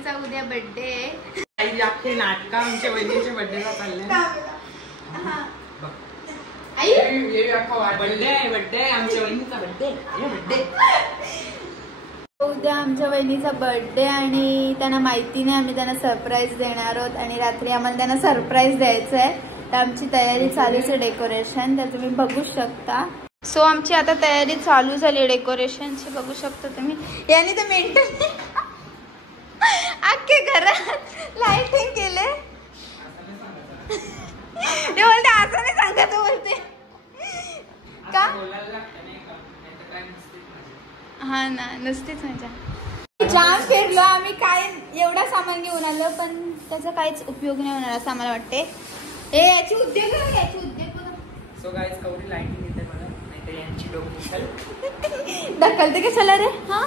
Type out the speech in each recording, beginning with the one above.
वहिनीचा उद्या बर्थडे आहे. अख्खे नाटक आमच्या वहिनीच्या बर्थडेला चालले. बर्थडे आमच्या वहिनीचा बर्थडे. उद्या आमच्या वहिनीचा बर्थडे आणि त्यांना माहिती नाही. आम्ही त्यांना सरप्राईज देणार आहोत आणि रात्री आम्हाला त्यांना सरप्राईज द्यायचं आहे. तर आमची तयारी चालूच आहे डेकोरेशन, तर तुम्ही बघू शकता. सो आमची आता तयारी चालू झाली डेकोरेशनची, बघू शकता तुम्ही. याने तर मेंटल अख्खे घरात लाइटिंग केले. हे बोलते असं नाही सांगत, बोलते का हा ना, नुसतीच मजा. जाम फिरलो आम्ही, काय एवढा सामान घेऊन आलो पण त्याचा काहीच उपयोग नाही होणार असं आम्हाला वाटते. याची उद्योग सो गाइस कवरी लाइटिंग येते मला, नाहीतर यांची डोकी ढकलते कशाला रे. हा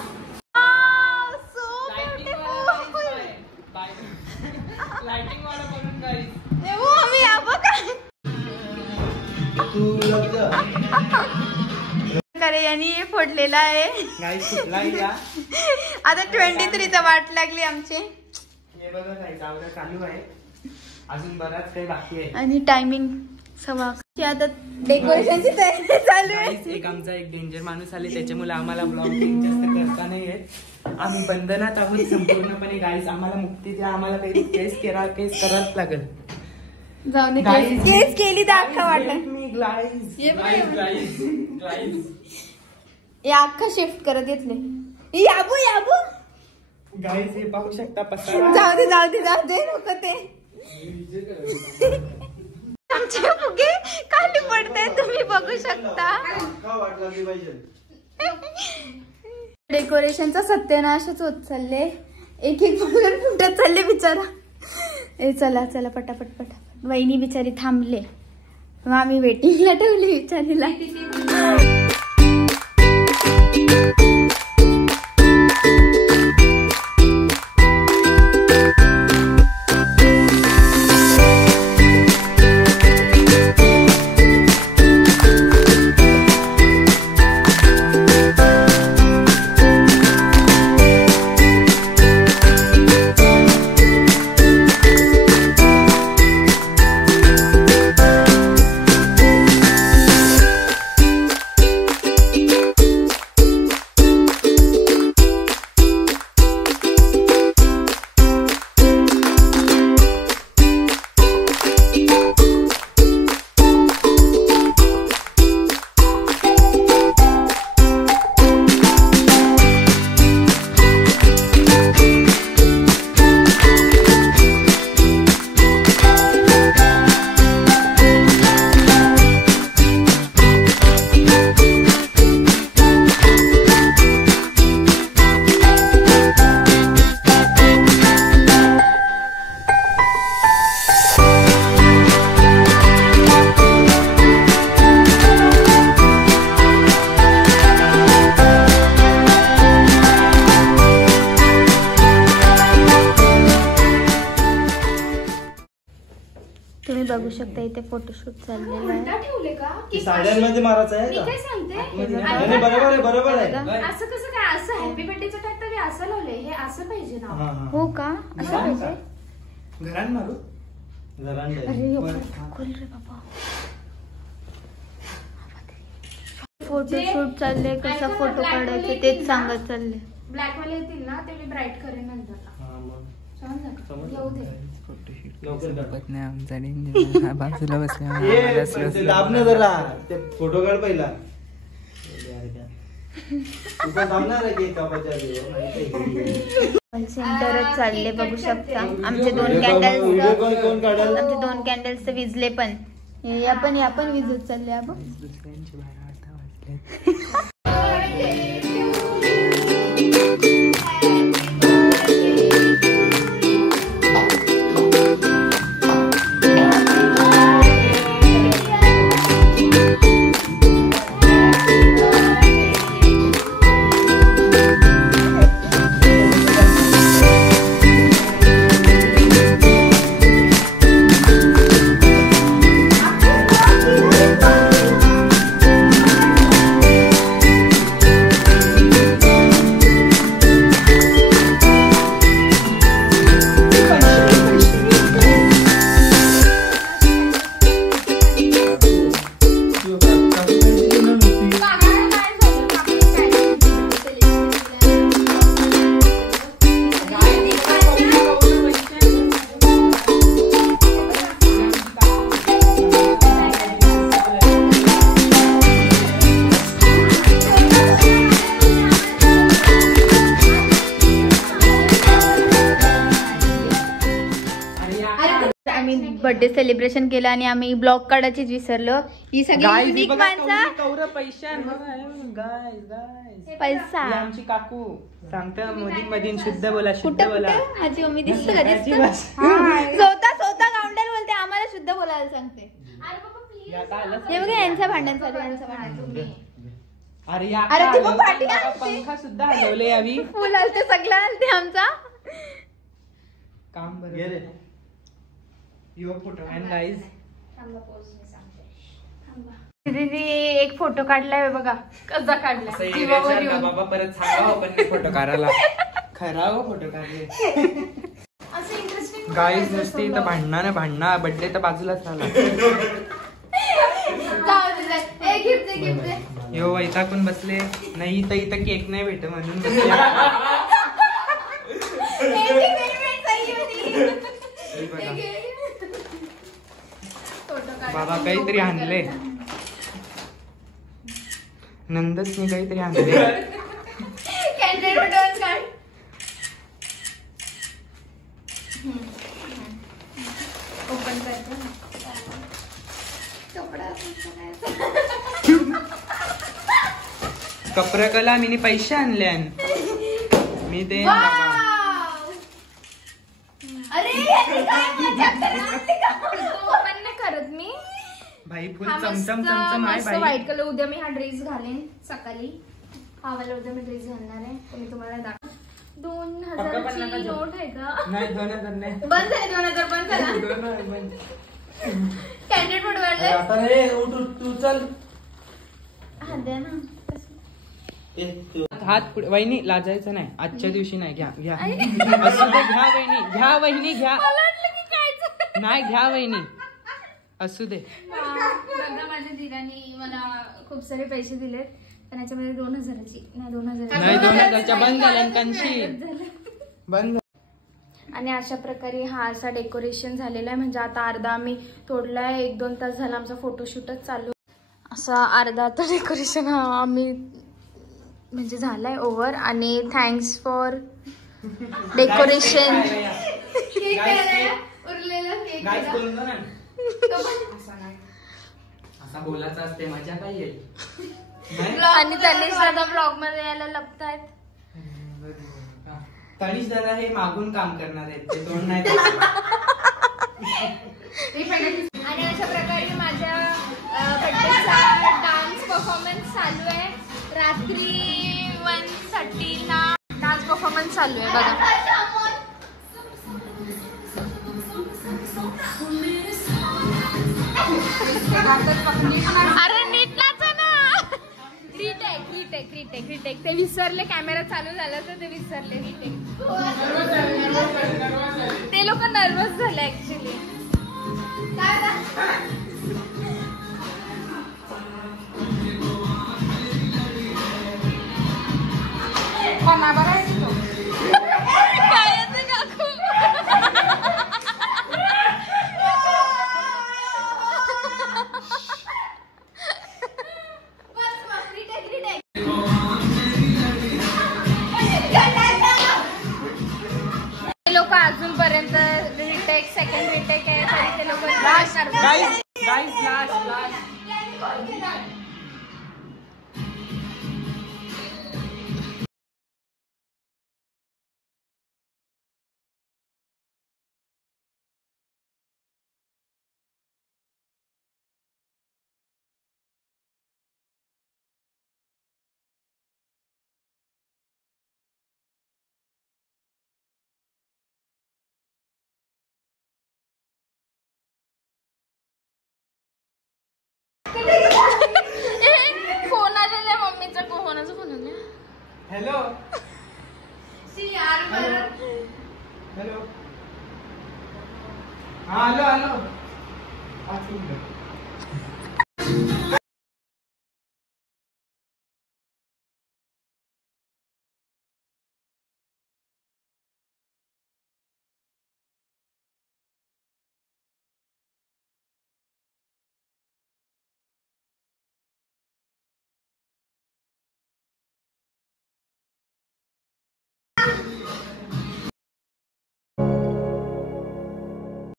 लाइटिंग वाला बनून गाइस आम्ही यावं का यांनी हे फोडलेला आहे. आता 23चा वाट लागली आमची. हे बघा गाइस आवडा चालू आहे, अजून बराच काही बाकी आहे. आणि टायमिंग 6:15. आता डेकोरेशनची तयारी चालू आहे. आमचा एक डेंजर माणूस आले, त्याच्यामुळे आम्हाला ब्लॉगिंग जास्त करता नाही येत. आम्ही बंधनात आहोत संपूर्णपणे गाईस. आम्हाला मुक्ती द्या, आम्हाला काही केस करावंच लागेल. जाऊन केस केली तर अख्खा वाटत या अख्खा शिफ्ट करत घेतले. याबू याबू गाईस हे पाहू शकता. जाऊ दे नको ते. आमचे फुगे खाली पडते, तुम्ही बघू शकता. डेकोरेशनचा सत्यानाशच होत चालले. एक फुगे फुटत चालले बिचारा. चला पटापट. वहिनी बिचारी थांबले, मग आम्ही वेटिंगला ठेवली बिचारीला. तुम्ही बघू शकता इथे फोटोशूट चाललेलं आहे. साड्यांमध्ये मारायचं आहे का? मी काय सांगते, बरोबर आहे. असं कसं काय, असं हॅपी बर्थडेचं टाकतं असं लावलंय, हे असं पाहिजे ना. हो का, असं पाहिजे. घरात मारू खोल रे बाबा. फोटोशूट चालले, कसा फोटो काढायचे तेच सांगत चालले. ब्लॅक वाले येतील ना ते मी ब्राईट करेन नंतर. फोटो काढ पहिला. सेंटरच चालले बघू शकता. आमचे दोन कॅन्डल्स विजले पण. या पण विजत चालले. अब बर्थडे सेलिब्रेशन केलं आणि आम्ही ब्लॉग काढायचीच विसरलो. ही सगळी युनिक माणसं. पैसा आमची काकू सांगता मधीन शुद्ध बोला शुद्ध बोला. माझी मम्मी दिसतं का? स्वतः काउंटर बोलते, आम्हाला शुद्ध बोलायला सांगते. हे बघा यांचं भांडण चालू, यांचं भांडण. अरे ती पण पाठी पंखा सुद्धा हलवले यावी. फुल आलते सगळं आलते आमचा काम बरं. युवा फोटो अँड गाईज दीदी एक फोटो काढलाय बघा, कसा काढलाय बाबा. परत सांगा पण फोटो काढायला. खरा हो फोटो काढले. गाईज नुसती इथं भांडणार बर्थडे तर बाजूलाच राहिला. यो वैतागून बसले नाही तर इथं केक नाही भेट म्हणून बसले. बाबा काहीतरी आणले, नंदसनी काहीतरी आणले. ओपन करते कपरकला मी पैसे आणले मी ते. करत मी भाई फुल चमचम आहे व्हाईट कलर. उद्या मी हा ड्रेस घालेन सकाळी. हा वाला उद्या मी ड्रेस घालणार आहे. मी तुम्हाला दाखव. 2000ची नोट आहे का? नाही 2000 नाही. बंद झाले 2000 बंद झाला. कॅन्डिडेट फोटो काढले. आता रे उठ तू चल. हा द्या ना. हात पुढे. वहिनी लाजायचं नाही, आजच्या दिवशी नाही. घ्या असू दे. घ्या वहिनी घ्या. नाही घ्या वहिनी असू दे. बघा माझ्या दिराने मला खूप सारे पैसे दिलेत, पण याच्यामध्ये 2000ची नाही 2000च्या बंद झाल्या कंशी बंद. आणि अशा प्रकारे हा असा डेकोरेशन झालेला आहे. म्हणजे आता अर्धा आम्ही तोडलाय. 1-2 तास झाला आमचा फोटोशूटच चालू. असा अर्धा आता डेकोरेशन हा आम्ही म्हणजे झालाय ओव्हर. आणि थँक्स फॉर डेकोरेशन. असा बोलायचं असते, मजा काय येईल. आणि तनिष दादा ब्लॉग मध्ये यायला लपतायत. तनिष दादा हे मागून काम करणार आहेत, ते तोंड नाही. आणि अशा प्रकारे माझ्या बर्थडेचा डान्स परफॉर्मन्स चालू आहे. रात्री 1:30 ला डान्स परफॉर्मन्स चालू आहे बघा. अरे नीट नाचा ना. रिटेक ते विसरले. कॅमेरा चालू झाला तर ते विसरले. रिटेक. ते लोक नर्वस झाले ऍक्च्युली. लोक अजूनपर्यंत रिटेक सेकंड रिटेक आहे तरी ते लोक फोन आलेला मम्मीचा. कोणाचा फोन आला? Hello hello. हा आलो 5 मिनिटं.